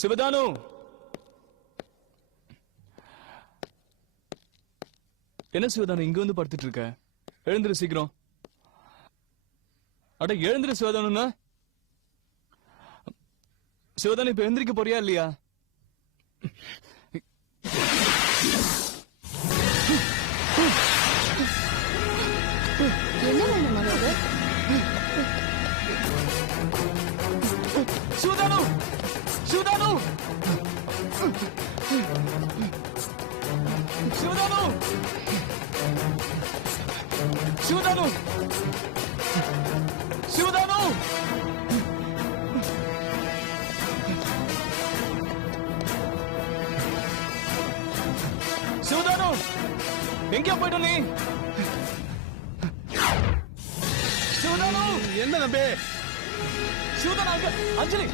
சிவதானு, என்ன சிவதானு இங்க வந்து படுத்துட்டு இருக்க? எழுந்திரு சீக்கிரம். அட எழுந்திரு சிவதானுன்னா. சிவதானு இப்ப எழுந்திருக்க போறியா இல்லையா? என்ன வேணும் மனோது? சிவதானு, சிவதானு, சிவதானு, சிவதானு, சிவதானு, சிவதானு, எங்க போயிட்ட நீ? சிவதானு, என்ன தம்பி? சிவதானு, அங்க அஞ்சலி.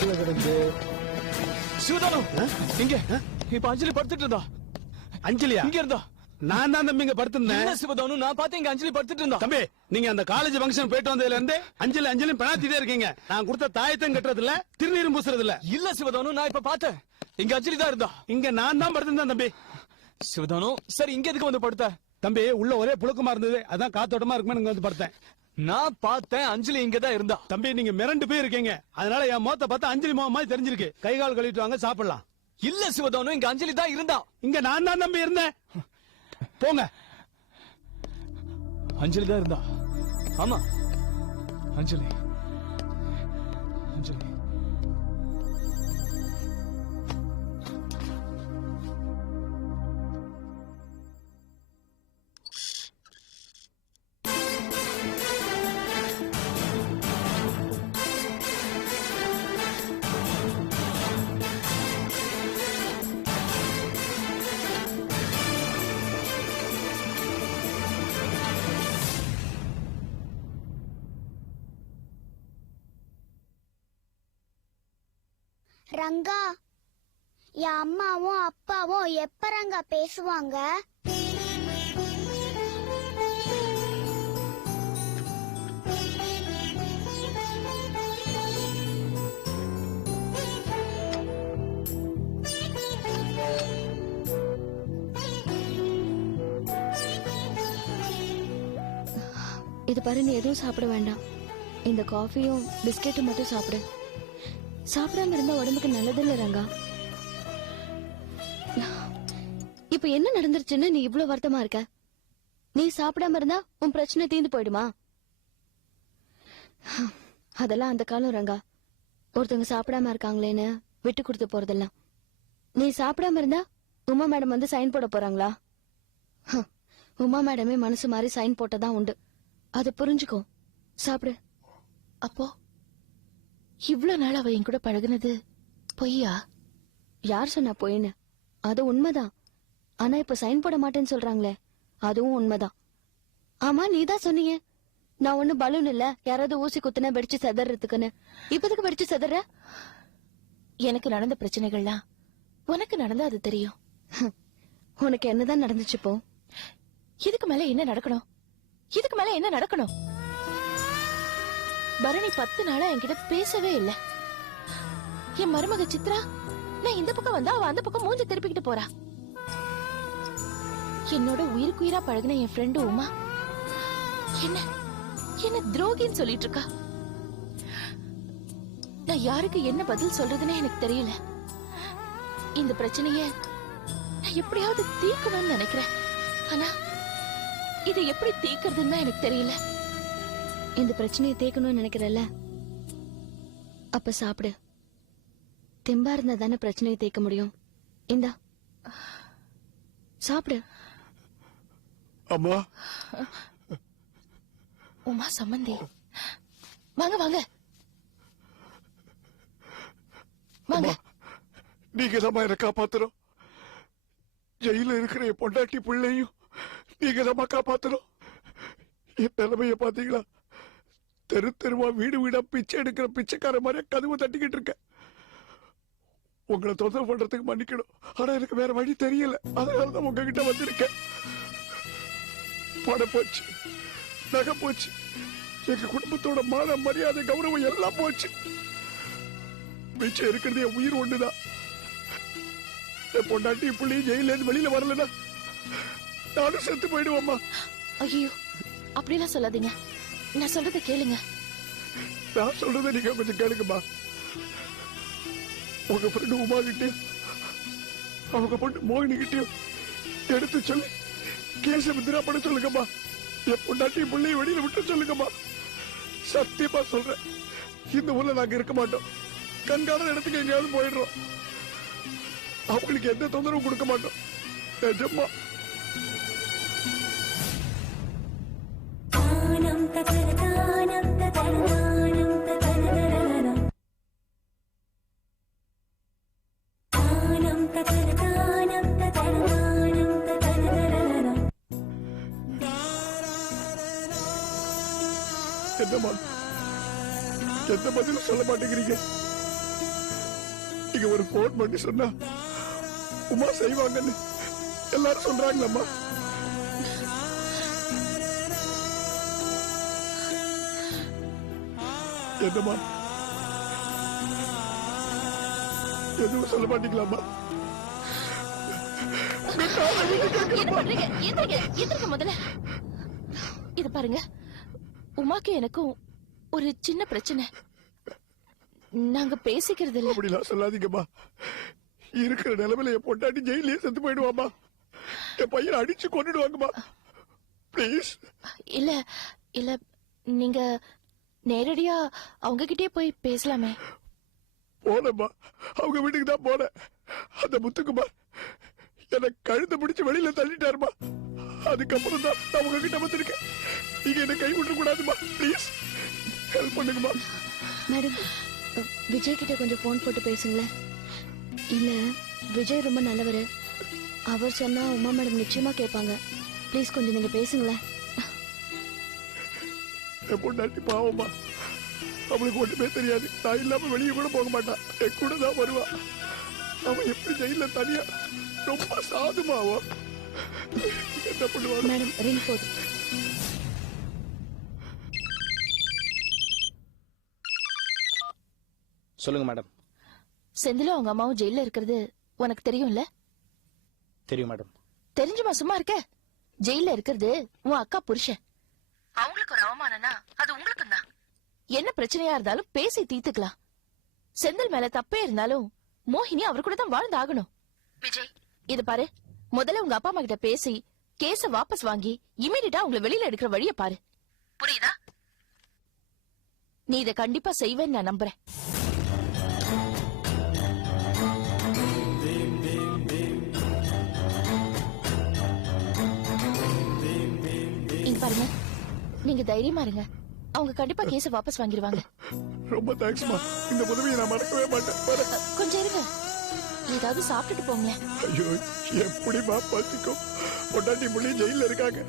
கீழே கிடந்து சிவதானு, இங்க இப்ப அஞ்சலி படுத்துட்டு இருந்தா. அஞ்சலியா? இங்க இருந்தா. நான் தான் தம்பி இங்க படுத்திருந்தேன். என்ன சிவதானு, நான் பார்த்தேன் இங்க அஞ்சலி படுத்துட்டு இருந்தா. தம்பி, நீங்க அந்த காலேஜ் ஃபங்க்ஷன் போயிட்டு வந்ததுல இருந்து அஞ்சலி அஞ்சலி பெணாத்திட்டே இருக்கீங்க. நான் கொடுத்த தாயத்தையும் கட்டுறது இல்ல, திருநீரும் பூசுறது இல்ல. இல்ல சிவதானு, நான் இப்ப பார்த்தேன் இங்க அஞ்சலி தான் இருந்தா. இங்க நான் தான் படுத்திருந்தேன் தம்பி. சிவதானு, சரி இங்க எதுக்கு வந்து படுத்த? தம்பி, உள்ள ஒரே புழுக்கமா இருந்தது, அதான் காத்தோட்டமா இருக்குமே இங்க வந்து படுத்தேன். நான் பார்த்தேன் அஞ்சலி இங்க தான் இருந்தா. தம்பி, நீங்க மிரண்டு போய் இருக்கீங்க, அதனால என் முகத்தை பார்த்தா அஞ்சலி முகம் மாதிரி தெரிஞ்சிருக்கு. கை கால் கழுவிட்டு வாங்க, சாப்பிடலாம். இல்ல சிவதானு, இங்க அஞ்சலி தான் இருந்தா. இங்க நான் தான் தம்பி இருந்தேன். போங்க. அஞ்சலி தான் இருந்தா. ஆமா, அஞ்சலி, அஞ்சலி. ரங்கா, என் அம்மாவும் அப்பாவும் எப்ப ரங்கா பேசுவாங்க? இது பாரு, நீ எதுவும் சாப்பிட வேண்டாம். இந்த காஃபியும் பிஸ்கெட்டும் மட்டும் சாப்பிடு. சாப்பிடாம இருந்தா உடம்புக்கு நல்லது இல்ல ரங்கா. இப்ப என்ன நடந்துருச்சுன்னு நீ இவ்வளவு வருத்தமா இருக்க? நீ சாப்பிடாம இருந்தா உன் பிரச்சனை தீர்ந்து போயிடுமா? அதெல்லாம் அந்த காலம் ரங்கா. ஒருத்தவங்க சாப்பிடாம இருக்காங்களேன்னு விட்டு கொடுத்து போறதெல்லாம். நீ சாப்பிடாம இருந்தா உமா மேடம் வந்து சைன் போட போறாங்களா? உமா மேடமே மனசு மாதிரி சைன் போட்டதான் உண்டு. அதை புரிஞ்சுக்கோ. சாப்பிடு. அப்போ இவ்ளோ நாள் அவ என் கூட பழகுனது பொய்யா? யார் சொன்னா பொய்ன்னு? அது உண்மைதான். ஆனா இப்ப சைன் போட மாட்டேன்னு சொல்றாங்களே, அதுவும் உண்மைதான். ஆமா, நீதான் சொன்னீங்க நான் ஒண்ணு பலூன் இல்ல, யாராவது ஊசி குத்துன வெடிச்சு செதறதுக்குன்னு. இப்பதுக்கு வெடிச்சு செதற? எனக்கு நடந்த பிரச்சனைகள்லாம் உனக்கு நடந்தா அது தெரியும். உனக்கு என்னதான் நடந்துச்சு இப்போ? இதுக்கு மேல என்ன நடக்கணும்? இதுக்கு மேல என்ன நடக்கணும்? பரணி 10 நாளா என்கிட்ட பேசவே இல்ல. என் மருமக சித்ரா, நான் இந்த பக்கம் வந்தா அவ அந்த பக்கம் மூஞ்சி திருப்பிக்கிட்டு போறா. என்னோட உயிருக்குயிரா பழகுன என் ஃப்ரெண்டு உமா என்ன துரோகின்னு சொல்லிட்டு இருக்கா. நான் யாருக்கு என்ன பதில் சொல்றதுன்னு எனக்கு தெரியல. இந்த பிரச்சனைய நான் எப்படியாவது தீர்க்கணும்னு நினைக்கிறேன். ஆனா இதை எப்படி தீர்க்கறதுன்னு எனக்கு தெரியல. இந்த பிரச்சனையை தேக்கணும்னு நினைக்கிறல்ல, அப்ப சாப்பிடு. தெம்பா இருந்தா தானே பிரச்சனையை தேக்க முடியும். இந்தா சாப்பிடு. அம்மா, உமா சம்பந்தி, வாங்க வாங்க வாங்க. நீங்க தான் என்ன காப்பாத்தணும். ஜெயில இருக்கிற என் பொண்டாட்டி பிள்ளையும் நீங்க தான் காப்பாத்தணும். என் நிலைமைய பாத்தீங்களா? தெரு தெருவா வீடு வீடா பிச்சை எடுக்கிற பிச்சைக்கார மாதிரி கதவு தட்டிக்கிட்டு இருக்க. உங்களை தொந்தரவு பண்றதுக்கு மன்னிக்கணும், ஆனா எனக்கு வேற வழி தெரியல. அதனாலதான் உங்ககிட்ட வந்திருக்கேன். பணம் போச்சு, நகை போச்சு, எங்க குடும்பத்தோட மான மரியாதை கௌரவம் எல்லாம் போச்சு. மிச்சம் இருக்கிறது என் உயிர் ஒண்ணுதான். என் பொண்டாட்டி புள்ளி ஜெயில இருந்து வெளியில வரலன்னா நானும் செத்து போயிடுவோம்மா. ஐயோ அப்படிலாம் சொல்லாதீங்க, நான் சொல்றதை கேளுங்க. நான் சொல்றதை நீங்க கொஞ்சம் கேளுங்கம்மா. உங்க ஃப்ரெண்டு உமா கிட்டயும் அவங்க பொண்ணு மோகினி கிட்டயும் எடுத்து சொல்லி கேச வித்ரா பண்ண சொல்லுங்கம்மா. என் பொண்டாட்டி பிள்ளைய வெளியில விட்டு சொல்லுங்கம்மா. சத்தியமா சொல்றேன், இந்த ஊர்ல நாங்க இருக்க மாட்டோம். கண்காண இடத்துக்கு எங்கேயாவது போயிடுறோம். அவங்களுக்கு எந்த தொந்தரவும் கொடுக்க மாட்டோம். நிஜமா. என்னம்மா எந்த பதிலும் சொல்ல மாட்டேங்கிறீங்க? நீங்க ஒரு போன் பண்ணி சொன்னா உமா செய்வாங்கன்னு எல்லாரும் சொல்றாங்களம்மா. என்னம்மா எதுவும் சொல்ல மாட்டீங்களாம்மா? என்ன பண்றீங்க? எந்திரிங்க, எந்திரிங்க முதல்ல. இது பாருங்க, உமாக்கு எனக்கும் ஒரு சின்ன பிரச்சனை. நாங்க பேசிக்கிறது இல்ல. அப்படிலாம் சொல்லாதீங்கம்மா. இருக்கிற நிலைமையில என் பொண்டாட்டி ஜெயிலே செத்து போயிடுவாமா. என் பையனை அடிச்சு கொண்டுடுவாங்கம்மா. பிளீஸ். இல்ல இல்ல, நீங்க நேரடியா அவங்க கிட்டே போய் பேசலாமே. போனம்மா, அவங்க வீட்டுக்கு தான் போனேன். அந்த முத்துக்குமார் என்ன கழுத்தை பிடிச்சு வெளியில தள்ளிட்டாருமா. அதுக்கப்புறம் தான் நான் உங்ககிட்ட வந்திருக்கேன். நீங்க என்ன கை விட்டுற கூடாதுமா. ப்ளீஸ் ஹெல்ப் பண்ணுங்கம்மா. மேடம், விஜய் கிட்ட கொஞ்சம் போன் போட்டு பேசுங்களேன். இல்ல, விஜய் ரொம்ப நல்லவரு. அவர் சொன்னா உமா மேடம் நிச்சயமா கேட்பாங்க. ப்ளீஸ் கொஞ்சம் நீங்க பேசுங்களேன். என் பொண்டாட்டி பாவம்மா, அவளுக்கு ஒண்ணுமே தெரியாது. நான் இல்லாம வெளியே கூட போக மாட்டான். என் கூட தான் வருவா. அவன் எப்படி ஜெயில தனியா ரொம்ப சாதுமாவா என்ன பண்ணுவாங்க? மேடம் ரிங் போது. சொல்லுங்க மேடம். செந்திலும் அவங்க அம்மாவும் ஜெயில இருக்கிறது உனக்கு தெரியும்ல? தெரியும் மேடம். தெரிஞ்சுமா சும்மா இருக்க? ஜெயில இருக்கிறது உன் அக்கா புருஷன். அவங்களுக்கு ஒரு அவமானம்னா அது உங்களுக்கு தான். என்ன பிரச்சனையா இருந்தாலும் பேசி தீர்த்துக்கலாம். செந்தில் மேல தப்பே இருந்தாலும் மோகினி அவர் கூட தான் வாழ்ந்து ஆகணும். விஜய், இது பாரு, முதல்ல உங்க அப்பா அம்மா கிட்ட பேசி கேஸ வாபஸ் வாங்கி இமீடியட்டா உங்களை வெளியில எடுக்கிற வழிய பாரு. புரியுதா? நீ இத கண்டிப்பா செய்வேன்னு நான் நம்புறேன். இங்க பாருங்க, நீங்க தைரியமா இருங்க. அவங்க கண்டிப்பா கேஸ வாபஸ் வாங்கிடுவாங்க. ரொம்ப தேங்க்ஸ்மா. இந்த உதவியை நான் மறக்கவே மாட்டேன். கொஞ்சம் இருங்க, ஏதாவது சாப்பிட்டுட்டு போங்களேன். ஐயோ, எப்படிமா பசிக்கும்? பொண்டாட்டி புள்ளி ஜெயில இருக்காங்க.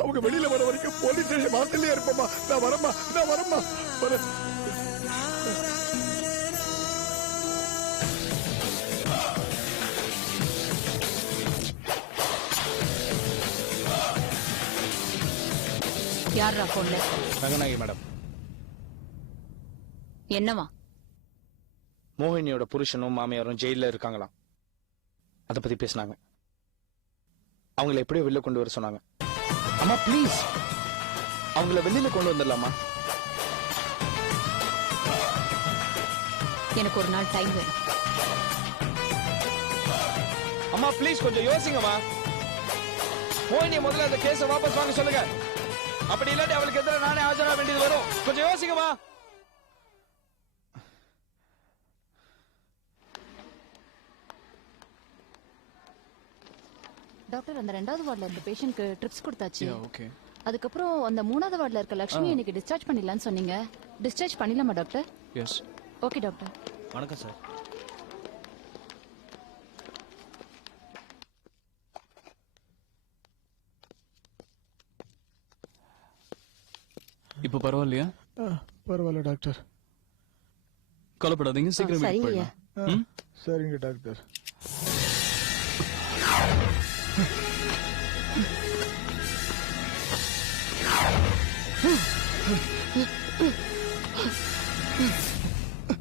அவங்க வெளியில வர வரைக்கும் போலீஸ் ஸ்டேஷன் வாசல்லே இருப்போமா. நான் வரமா, நான் வரமா, வரேன். யாரா போன்ல? ரங்கநாயகி மேடம். என்னவா? மோகினியோட புருஷனும் மாமியாரும் ஜெயில இருக்காங்களாம். அத பத்தி பேசினாங்க. அவங்கள எப்படியோ வெளில கொண்டு வர சொன்னாங்க. அம்மா ப்ளீஸ், அவங்கள வெளியில கொண்டு வந்துடலாமா? எனக்கு ஒரு நாள் டைம் வேணும். அம்மா ப்ளீஸ் கொஞ்சம் யோசிங்கம்மா. மோகினியை முதல்ல அந்த கேஸை வாபஸ் வாங்க சொல்லுங்க. அப்படி இல்லாட்டி அவளுக்கு எதிராக நானே ஆஜராக வேண்டியது வரும். கொஞ்சம் யோசிங்கம்மா. டாக்டர், அந்த 2வது வார்டுல இருக்க பேஷண்ட்க்கு ட்ரிப்ஸ் கொடுத்தாச்சு. ஓகே. அதுக்கப்புறம் அந்த 3வது வார்டுல இருக்க லட்சுமி இன்னைக்கு டிஸ்சார்ஜ் பண்ணிடலாம்னு சொன்னீங்க. டிஸ்சார்ஜ் பண்ணிடலாமா டாக்டர்? எஸ். Okay doctor. வணக்கம் சார். இப்ப பரவாயில்லையா? பரவாயில்ல டாக்டர். கவலைப்படாதீங்க, சீக்கிரம் வீட்டுக்கு போயிடலாம். சரிங்க டாக்டர்.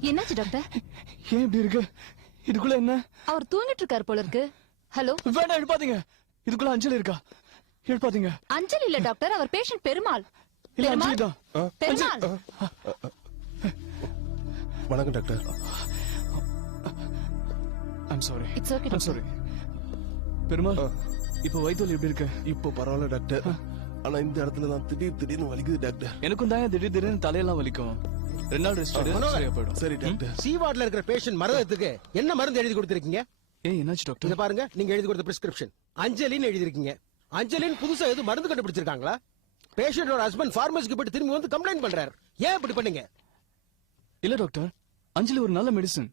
என்னாச்சு டாக்டர்? ஏன் இப்படி இருக்கு? இதுக்குள்ள என்ன? அவர் தூங்கிட்டு இருக்காரு போல இருக்கு. ஹலோ, வேண்டாம், எழுப்பாதீங்க. இதுக்குள்ள அஞ்சலி இருக்கா? எழுப்பாதீங்க. அஞ்சலி இல்ல டாக்டர், அவர் பேஷண்ட் பெருமாள். இல்ல, அஞ்சலி பெருமாள், தான். பெருமாள். வணக்கம் doctor. I'm sorry. It's okay, I'm doctor. sorry. Perumal, இப்போ வயித்துல எப்படி இருக்கு? இப்போ பரவாயில்ல டாக்டர். ஆனா இந்த இடத்துல தான் திடீர்னு வலிக்குது டாக்டர். எனக்கும் தான் திடீர்னு தலையெல்லாம் வலிக்கும். 2 நாள் ரெஸ்ட் எடு, சரியா போயிடும். சரி டாக்டர். சி வார்டுல இருக்கிற பேஷண்ட் மரணத்துக்கு என்ன மருந்து எழுதி கொடுத்திருக்கீங்க? ஏய், என்னாச்சு இத டாக்டர்? பாருங்க, நீங்க எழுதி கொடுத்த பிரிஸ்கிரிப்ஷன் அஞ்சலின்னு எழுதிருக்கீங்க. அஞ்சலின் புதுசா எதுவும் மருந்து கண்டுபிடிச்சிருக்காங்களா? பேஷண்டோட ஹஸ்பண்ட் பார்மசிக்கு போயிட்டு திரும்பி வந்து கம்ப்ளைண்ட் பண்றாரு. ஏன் இப்படி பண்ணீங்க? இல்ல டாக்டர், அஞ்சலி ஒரு நல்ல மெடிசன்.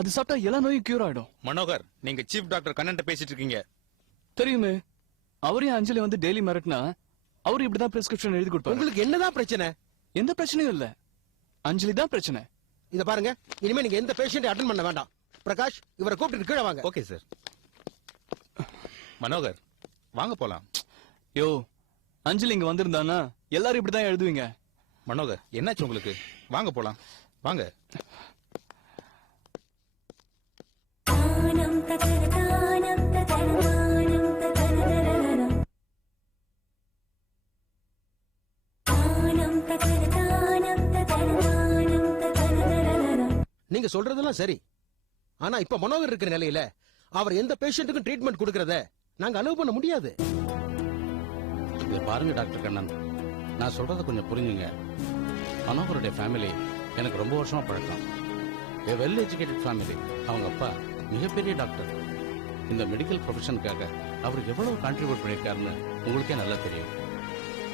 அது சாப்பிட்டா எல்லா நோயும் கியூர் ஆயிடும். மனோகர், நீங்க சீஃப் டாக்டர் கண்ணன்ட்ட பேசிட்டு இருக்கீங்க. தெரியுமே, அவரையும் அஞ்சலி வந்து டெய்லி மிரட்டினா அவரு இப்படிதான் பிரிஸ்கிரிப்ஷன் எழுதி கொடுப்பாரு. உங்களுக்கு என்னதான் பிரச்சனை? எந்த பிரச்சனையும் இல்ல, அஞ்சலி தான் பிரச்சனை. இத பாருங்க, இனிமே நீங்க எந்த பேஷண்ட் அட்டென்ட் பண்ண வேண்டாம். பிரகாஷ், இவரை கூப்பிட்டு கீழே வாங்க. Okay sir. மனோகர், வாங்க போலாம். யோ, அஞ்சலி இங்க வந்திருந்தானா எல்லாரும் இப்படிதான் எழுதுவீங்க. மனோகர், என்னாச்சு உங்களுக்கு? வாங்க போலாம், வாங்க. நீங்க சொல்றதெல்லாம் சரி. ஆனா இப்ப மனோகர் இருக்கிற நிலையில அவர் எந்த பேஷண்ட்டுக்கும் ட்ரீட்மெண்ட் கொடுக்கறத நாங்க அலோவ் பண்ண முடியாது. இதை பாருங்க டாக்டர் கண்ணன், நான் சொல்றத கொஞ்சம் புரிஞ்சுங்க. மனோகருடைய ஃபேமிலி எனக்கு ரொம்ப வருஷமா பழக்கம். Well educated family. அவங்க அப்பா மிகப்பெரிய டாக்டர். இந்த மெடிக்கல் ப்ரொஃபஷனுக்காக அவர் எவ்வளவு கான்ட்ரிபியூட் பண்ணியிருக்காருன்னு உங்களுக்கே நல்லா தெரியும்.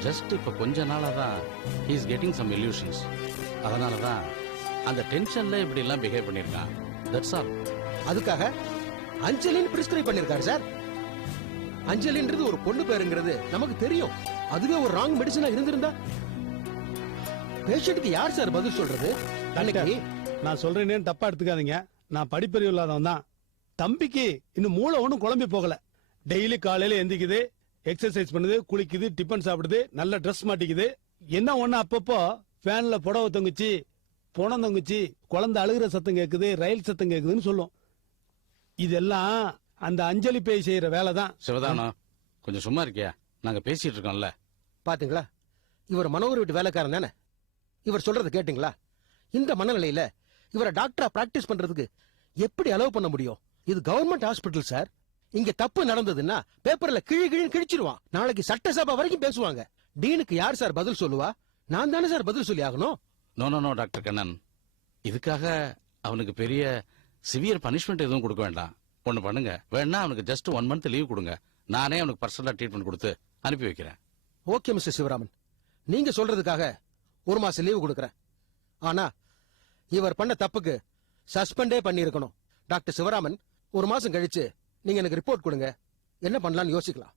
ஜஸ்ட் இப்ப கொஞ்ச நாளா தான் he is getting some illusions. அதனால தான் அந்த டென்ஷன்ல இப்படி எல்லாம் பிஹேவ் பண்ணிருக்கான். That's all. அதுக்காக அஞ்சலின் பிரிஸ்கிரைப் பண்ணிருக்காரு சார். அஞ்சலின்றது ஒரு பொண்ணு பேருங்கிறது நமக்கு தெரியும். அதுவே ஒரு ராங் மெடிசனா இருந்திருந்தா பேஷண்ட்டுக்கு யார் சார் பதில் சொல்றது? அன்னைக்கு நான் சொல்றேன்னு தப்பா எடுத்துக்காதீங்க. நான் படிப்பறிவு இல்லாதவன் தான். தம்பிக்கு இன்னும் மூளை ஒண்ணும் குழம்பி போகல. டெய்லி காலையில எந்திக்குது, எக்ஸசைஸ் பண்ணுது, குளிக்குது, டிபன் சாப்பிடுது, நல்ல ட்ரெஸ் மாட்டிக்குது. என்ன ஒண்ணு அப்பப்போ ஃபேன்ல புடவை தொங்குச்சு, புணம் தொங்குச்சு, குழந்தை அழுகிற சத்தம் கேக்குது, ரயில் சத்தம் கேக்குதுன்னு சொல்லும். இதெல்லாம் அந்த அஞ்சலி பேய் செய்யற வேலை தான். சிவதானம், கொஞ்சம் சும்மா இருக்கியா? நாங்க பேசிட்டு இருக்கோம்ல. பாத்தீங்களா, இவர் மனோகர் வீட்டு வேலைக்காரன் தானே. இவர் சொல்றத கேட்டீங்களா? இந்த மனநிலையில இவரை டாக்டரா பிராக்டிஸ் பண்றதுக்கு எப்படி அலோவ் பண்ண முடியும்? இது கவர்மெண்ட் ஹாஸ்பிட்டல் சார். இங்க தப்பு நடந்ததுன்னா பேப்பர்ல கிழின்னு கிழிச்சிருவான். நாளைக்கு சட்டசபை வரைக்கும் பேசுவாங்க. டீனுக்கு யார் சார் பதில் சொல்லுவா? நான் தானே சார் பதில் சொல்லி ஆகணும். நோ டாக்டர் கண்ணன், இதுக்காக அவனுக்கு பெரிய சிவியர் பனிஷ்மெண்ட் எதுவும் கொடுக்க வேண்டாம். ஒண்ணு பண்ணுங்க, வேணா அவனுக்கு ஜஸ்ட் 1 month லீவ் கொடுங்க. நானே அவனுக்கு பர்சனலா ட்ரீட்மெண்ட் கொடுத்து அனுப்பி வைக்கிறேன். ஓகே மிஸ்டர் சிவராமன், நீங்க சொல்றதுக்காக 1 மாசம் லீவு கொடுக்கறேன். ஆனா இவர் பண்ண தப்புக்கு சஸ்பெண்டே பண்ணிருக்கணும். டாக்டர் சிவராமன், 1 மாசம் கழிச்சு நீங்க எனக்கு ரிப்போர்ட் கொடுங்க. என்ன பண்ணலாம்னு யோசிக்கலாம்.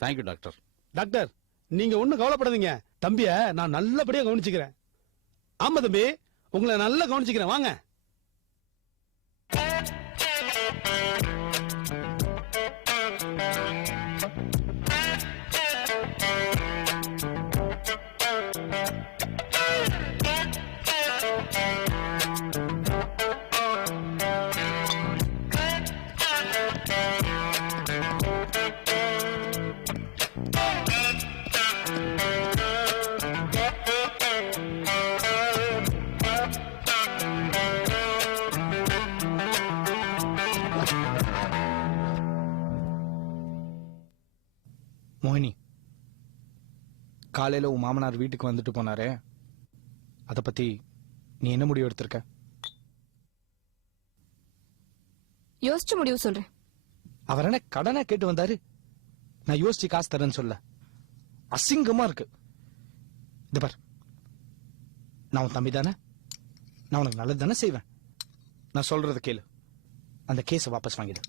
Thank you doctor. டாக்டர், நீங்க ஒண்ணும் கவலைப்படாதீங்க. தம்பிய நான் நல்லபடியா கவனிச்சுக்கிறேன். ஆமா தம்பி, உங்களை நல்லா கவனிச்சுக்கிறேன். வாங்க. மோகினி, காலையில உன் மாமனார் வீட்டுக்கு வந்துட்டு போனாரே, அத பத்தி நீ என்ன முடிவு எடுத்திருக்க? யோசிச்சு முடிவு சொல்றேன். அவர் என்ன கடனை கேட்டு வந்தாரு? நான் யோசிச்சு காசு தரேன்னு சொல்ல. அசிங்கமா இருக்கு. இது பார், நான் உன் தம்பி தானே, நான் உனக்கு நல்லது தானே செய்வேன். நான் சொல்றத கேளு, அந்த கேஸை வாபஸ் வாங்கிடு.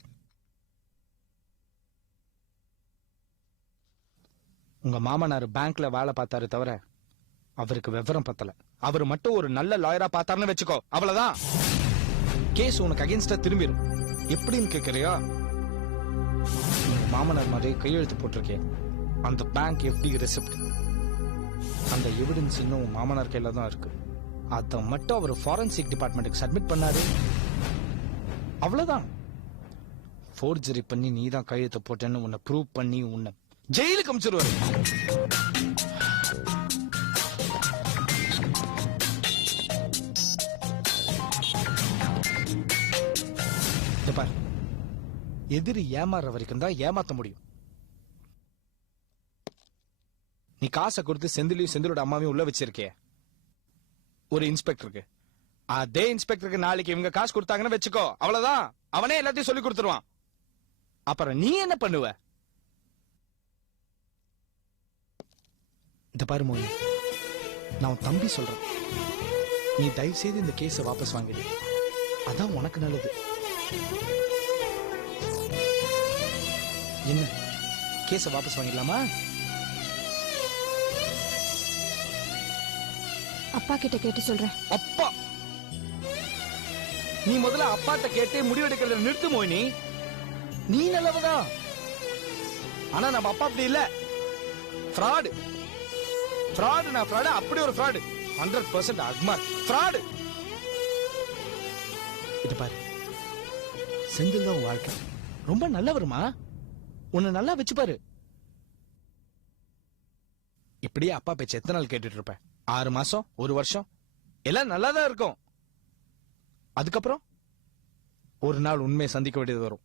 உங்க மாமனார் பேங்க்ல வேலை பார்த்தாரு தவிர அவருக்கு விவரம் பத்தல. அவர் மட்டும் ஒரு நல்ல லாயரா பார்த்தாருன்னு வச்சுக்கோ, அவ்வளவுதான். கேஸ் உனக்கு அகைன்ஸ்டா திரும்பிடும். எப்படின்னு கேக்குறியா? உங்க மாமனார் மாதிரி கையெழுத்து போட்டிருக்கேன், அந்த பேங்க் எஃப்டி ரெசிப்ட் அந்த எவிடன்ஸ் இன்னும் உன் மாமனார் கையில தான் இருக்கு. அதை மட்டும் அவர் ஃபாரன்சிக் டிபார்ட்மெண்ட்டுக்கு சப்மிட் பண்ணாரு, அவ்வளவுதான். ஃபோர்ஜரி பண்ணி நீ தான் கையெழுத்து போட்டேன்னு உன்னை ப்ரூவ் பண்ணி உன்னை ஜெயிலுக்கு அமிச்சிருவாரு. பார், எதிரி ஏமாற வரைக்கும் தான் ஏமாத்த முடியும். நீ காசை கொடுத்து செந்திலையும் செந்திலோட அம்மாவையும் உள்ள வச்சிருக்கே ஒரு இன்ஸ்பெக்டருக்கு. அதே இன்ஸ்பெக்டருக்கு நாளைக்கு இவங்க காசு கொடுத்தாங்கன்னு வச்சுக்கோ, அவ்வளவுதான். அவனே எல்லாத்தையும் சொல்லி கொடுத்துருவான். அப்புறம் நீ என்ன பண்ணுவ? இந்த பாரு மோனி, நான் உன் தம்பி சொல்றேன், நீ தயவு செய்து இந்த கேஸை வாபஸ் வாங்கிடு. அதான் உனக்கு நல்லது. என்ன, கேஸை வாபஸ் வாங்கிடலாமா? அப்பா கிட்ட கேட்டு சொல்றேன். அப்பா, நீ முதல்ல அப்பாட்ட கேட்டு முடிவெடுக்கிறத நிறுத்து மோனி. நீ நல்லவதான், ஆனா நம்ம அப்பா அப்படி இல்ல. ஃப்ராடு ஃப்ராடு நான் ஃப்ராடு, அப்படி ஒரு ஃப்ராடு. 100% அக்மார் ஃப்ராடு. இது பாரு, செந்தில் தான் வாழ்க்கை. ரொம்ப நல்லவருமா, உன்னை நல்லா வச்சு பாரு. இப்படியே அப்பா பேச்சு எத்தனை நாள் கேட்டுட்டு இருப்பேன்? 6 மாசம், 1 வருஷம், எல்லாம் நல்லா தான் இருக்கும். அதுக்கப்புறம் ஒரு நாள் உண்மையை சந்திக்க வேண்டியது வரும்.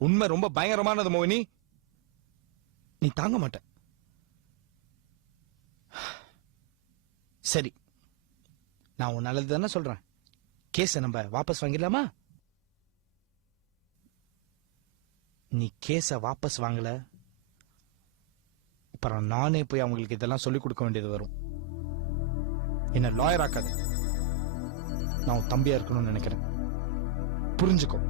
உண்மை ரொம்ப பயங்கரமானது மோகினி, நீ தாங்க மாட்ட. சரி, நான் உன் நல்லது தானே சொல்றேன். கேஸை நம்ம வாபஸ் வாங்கிடலாமா? நீ கேஸை வாபஸ் வாங்கல, அப்புறம் நானே போய் அவங்களுக்கு இதெல்லாம் சொல்லிக் கொடுக்க வேண்டியது வரும். என்ன லாயர் ஆக்காது. நான் உன் தம்பியா இருக்கணும்னு நினைக்கிறேன், புரிஞ்சுக்கோ.